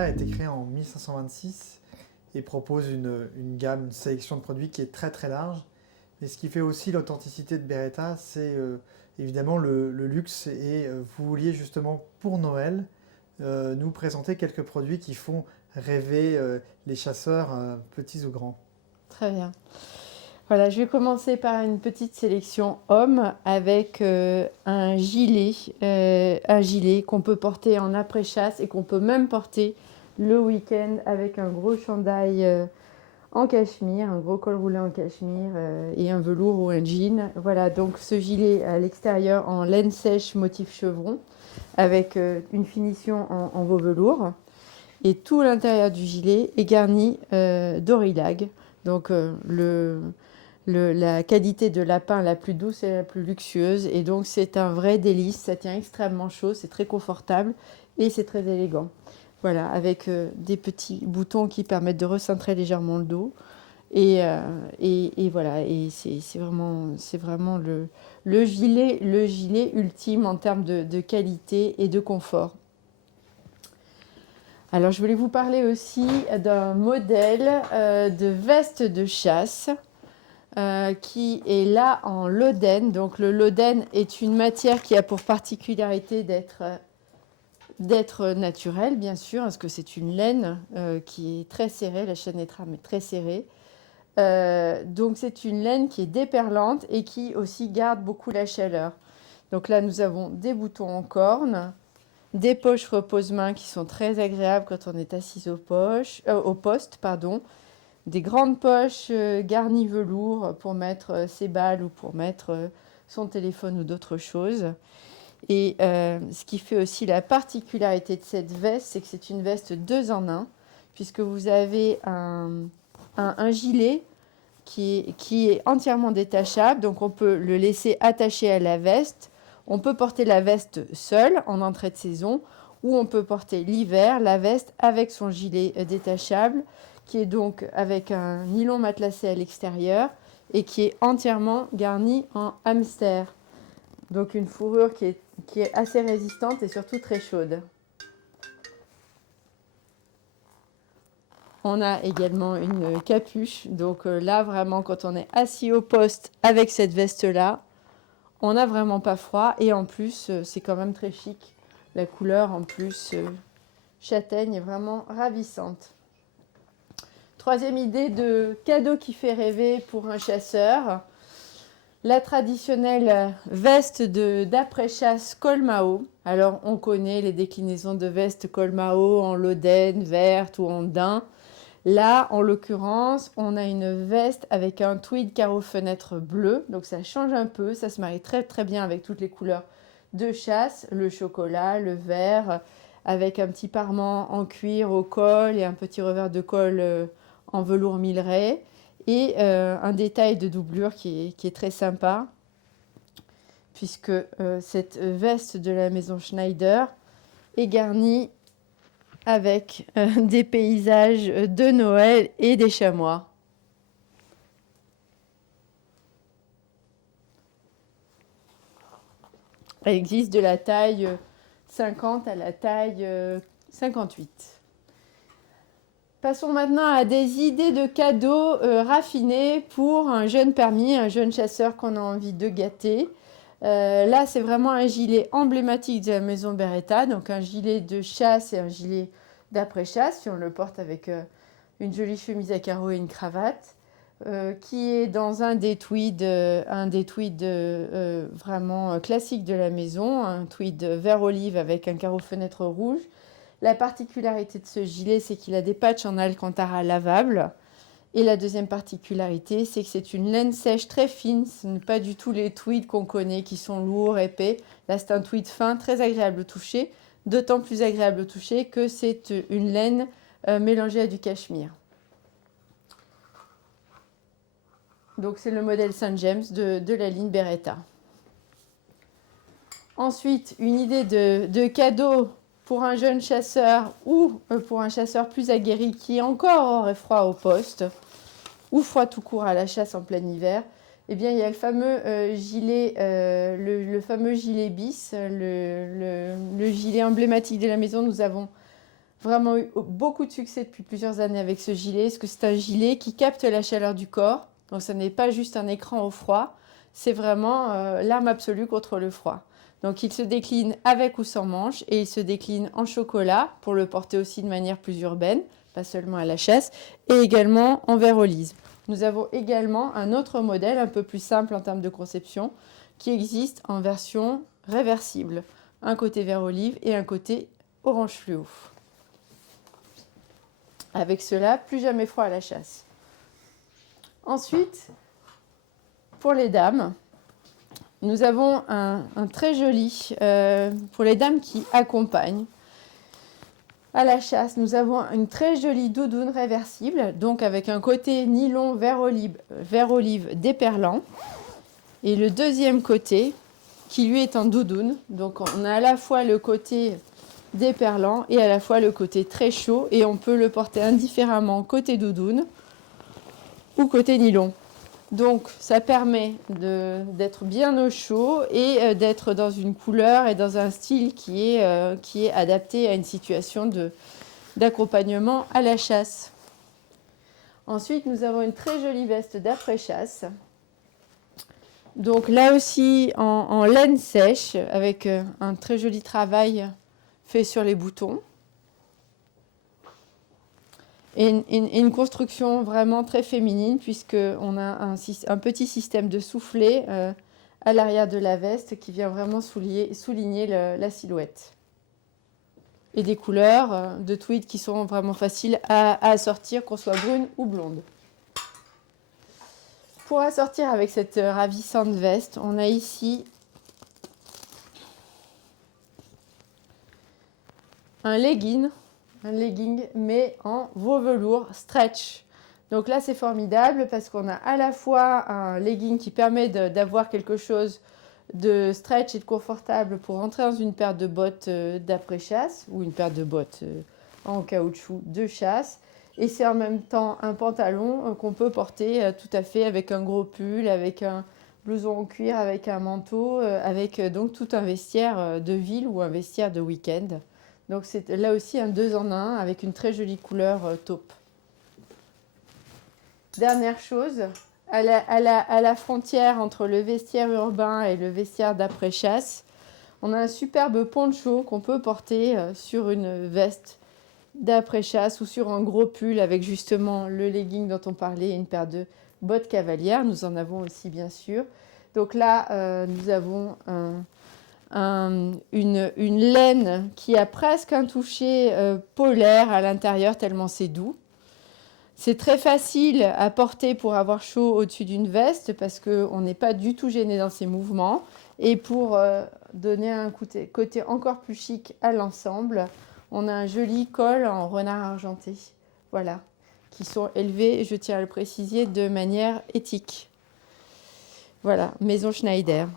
Beretta a été créé en 1526 et propose une sélection de produits qui est très très large. Et ce qui fait aussi l'authenticité de Beretta, c'est évidemment le luxe. Et vous vouliez justement pour Noël nous présenter quelques produits qui font rêver les chasseurs, petits ou grands. Très bien. Voilà, je vais commencer par une petite sélection homme avec un gilet qu'on peut porter en après-chasse et qu'on peut même porter le week-end avec un gros chandail en cachemire, un gros col roulé en cachemire et un velours ou un jean. Voilà, donc ce gilet à l'extérieur en laine sèche motif chevron avec une finition en veau velours. Et tout l'intérieur du gilet est garni d'Aurilag. Donc la qualité de lapin la plus douce et la plus luxueuse. Et donc c'est un vrai délice, ça tient extrêmement chaud, c'est très confortable et c'est très élégant. Voilà, avec des petits boutons qui permettent de recentrer légèrement le dos. Et voilà, et c'est vraiment le gilet ultime en termes de qualité et de confort. Alors, je voulais vous parler aussi d'un modèle de veste de chasse qui est là en loden. Donc, le loden est une matière qui a pour particularité d'être naturelle, bien sûr, parce que c'est une laine qui est très serrée, la chaîne des trames est très serrée. Donc, c'est une laine qui est déperlante et qui aussi garde beaucoup la chaleur. Donc là, nous avons des boutons en corne, des poches repose-mains qui sont très agréables quand on est assis au poste, des grandes poches garnies velours pour mettre ses balles ou pour mettre son téléphone ou d'autres choses. Et ce qui fait aussi la particularité de cette veste, c'est que c'est une veste 2 en 1, puisque vous avez un gilet qui est entièrement détachable, donc on peut le laisser attaché à la veste. On peut porter la veste seule en entrée de saison ou on peut porter l'hiver la veste avec son gilet détachable qui est donc avec un nylon matelassé à l'extérieur et qui est entièrement garni en hamster. Donc une fourrure qui est assez résistante et surtout très chaude. On a également une capuche. Donc là, vraiment, quand on est assis au poste avec cette veste-là, on n'a vraiment pas froid. Et en plus, c'est quand même très chic. La couleur, en plus, châtaigne, est vraiment ravissante. Troisième idée de cadeau qui fait rêver pour un chasseur. La traditionnelle veste d'après-chasse col Mao. Alors, on connaît les déclinaisons de vestes col Mao en loden, verte ou en daim. Là, en l'occurrence, on a une veste avec un tweed carreau-fenêtre bleu. Donc, ça change un peu. Ça se marie très, très bien avec toutes les couleurs de chasse. Le chocolat, le vert, avec un petit parement en cuir au col et un petit revers de col en velours milleret. Et un détail de doublure qui est très sympa, puisque cette veste de la maison Schneider est garnie avec des paysages de Noël et des chamois. Elle existe de la taille 50 à la taille 58. Passons maintenant à des idées de cadeaux raffinés pour un jeune permis, un jeune chasseur qu'on a envie de gâter. Là, c'est vraiment un gilet emblématique de la maison Beretta, donc un gilet de chasse et un gilet d'après-chasse, si on le porte avec une jolie chemise à carreaux et une cravate, qui est dans un des tweeds vraiment classiques de la maison, un tweed vert olive avec un carreau fenêtre rouge. La particularité de ce gilet, c'est qu'il a des patchs en alcantara lavables. Et la deuxième particularité, c'est que c'est une laine sèche très fine. Ce n'est pas du tout les tweeds qu'on connaît qui sont lourds, épais. Là, c'est un tweed fin, très agréable au toucher. D'autant plus agréable au toucher que c'est une laine mélangée à du cachemire. Donc, c'est le modèle Saint James de la ligne Beretta. Ensuite, une idée de cadeau pour un jeune chasseur ou pour un chasseur plus aguerri qui encore aurait froid au poste ou froid tout court à la chasse en plein hiver, eh bien, il y a le fameux gilet, le fameux gilet bis, le gilet emblématique de la maison. Nous avons vraiment eu beaucoup de succès depuis plusieurs années avec ce gilet, parce que c'est un gilet qui capte la chaleur du corps. Donc, ce n'est pas juste un écran au froid, c'est vraiment l'arme absolue contre le froid. Donc, il se décline avec ou sans manches et il se décline en chocolat pour le porter aussi de manière plus urbaine, pas seulement à la chasse, et également en vert olive. Nous avons également un autre modèle un peu plus simple en termes de conception qui existe en version réversible. Un côté vert olive et un côté orange fluo. Avec cela, plus jamais froid à la chasse. Ensuite, pour les dames, nous avons un très joli, pour les dames qui accompagnent à la chasse, nous avons une très jolie doudoune réversible, donc avec un côté nylon vert olive déperlant. Et le deuxième côté, qui lui est en doudoune. Donc on a à la fois le côté déperlant et à la fois le côté très chaud. Et on peut le porter indifféremment côté doudoune ou côté nylon. Donc ça permet d'être bien au chaud et d'être dans une couleur et dans un style qui est adapté à une situation d'accompagnement à la chasse. Ensuite, nous avons une très jolie veste d'après-chasse. Donc là aussi en laine sèche avec un très joli travail fait sur les boutons. Et une construction vraiment très féminine puisqu'on a un petit système de soufflet à l'arrière de la veste qui vient vraiment souligner la silhouette. Et des couleurs de tweed qui sont vraiment faciles à assortir, qu'on soit brune ou blonde. Pour assortir avec cette ravissante veste, on a ici un legging mais en veau velours stretch. Donc là c'est formidable parce qu'on a à la fois un legging qui permet d'avoir quelque chose de stretch et de confortable pour entrer dans une paire de bottes d'après-chasse ou une paire de bottes en caoutchouc de chasse. Et c'est en même temps un pantalon qu'on peut porter tout à fait avec un gros pull, avec un blouson en cuir, avec un manteau, avec donc tout un vestiaire de ville ou un vestiaire de week-end. Donc c'est là aussi un 2 en 1 avec une très jolie couleur taupe. Dernière chose, à la frontière entre le vestiaire urbain et le vestiaire d'après-chasse, on a un superbe poncho qu'on peut porter sur une veste d'après-chasse ou sur un gros pull avec justement le legging dont on parlait et une paire de bottes cavalières. Nous en avons aussi bien sûr. Donc là, nous avons une laine qui a presque un toucher polaire à l'intérieur tellement c'est doux. C'est très facile à porter pour avoir chaud au-dessus d'une veste parce qu'on n'est pas du tout gêné dans ses mouvements. Et pour donner un côté encore plus chic à l'ensemble, on a un joli col en renard argenté, voilà, qui sont élevés, je tiens à le préciser, de manière éthique. Voilà, Maison Schneider,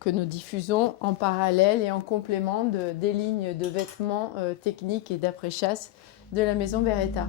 que nous diffusons en parallèle et en complément des lignes de vêtements techniques et d'après-chasse de la Maison Beretta.